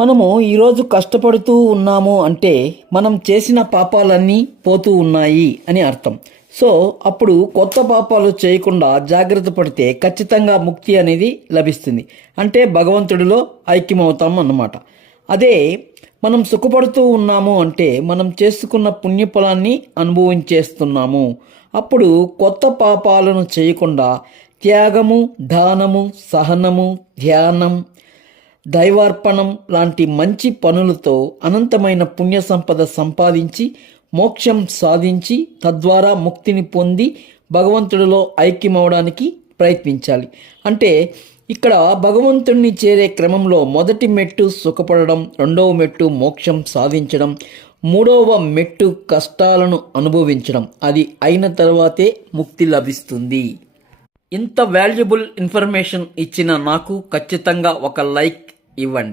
మనము ఈరోజు కష్టపడుతూ ఉన్నాము అంటే మనం చేసిన పాపాలన్నీ పోతూ ఉన్నాయి అని అర్థం. సో అప్పుడు కొత్త పాపాలు చేయకుండా జాగ్రత్త పడితే ఖచ్చితంగా ముక్తి అనేది లభిస్తుంది. అంటే భగవంతుడిలో ఐక్యమవుతాం అన్నమాట. అదే మనం సుఖపడుతూ ఉన్నాము అంటే మనం చేసుకున్న పుణ్యఫలాన్ని అనుభవించేస్తున్నాము. అప్పుడు కొత్త పాపాలను చేయకుండా త్యాగము, దానము, సహనము, ధ్యానం, దైవార్పణం లాంటి మంచి పనులతో అనంతమైన పుణ్య సంపద సంపాదించి మోక్షం సాధించి తద్వారా ముక్తిని పొంది భగవంతుడిలో ఐక్యమవడానికి ప్రయత్నించాలి. అంటే ఇక్కడ భగవంతుడిని చేరే క్రమంలో మొదటి మెట్టు సుఖపడడం, రెండవ మెట్టు మోక్షం సాధించడం, మూడవ మెట్టు కష్టాలను అనుభవించడం. అది అయిన తర్వాతే ముక్తి లభిస్తుంది. ఇంత వాల్యుబుల్ ఇన్ఫర్మేషన్ ఇచ్చిన నాకు ఖచ్చితంగా ఒక లైక్ ఇవ్వండి.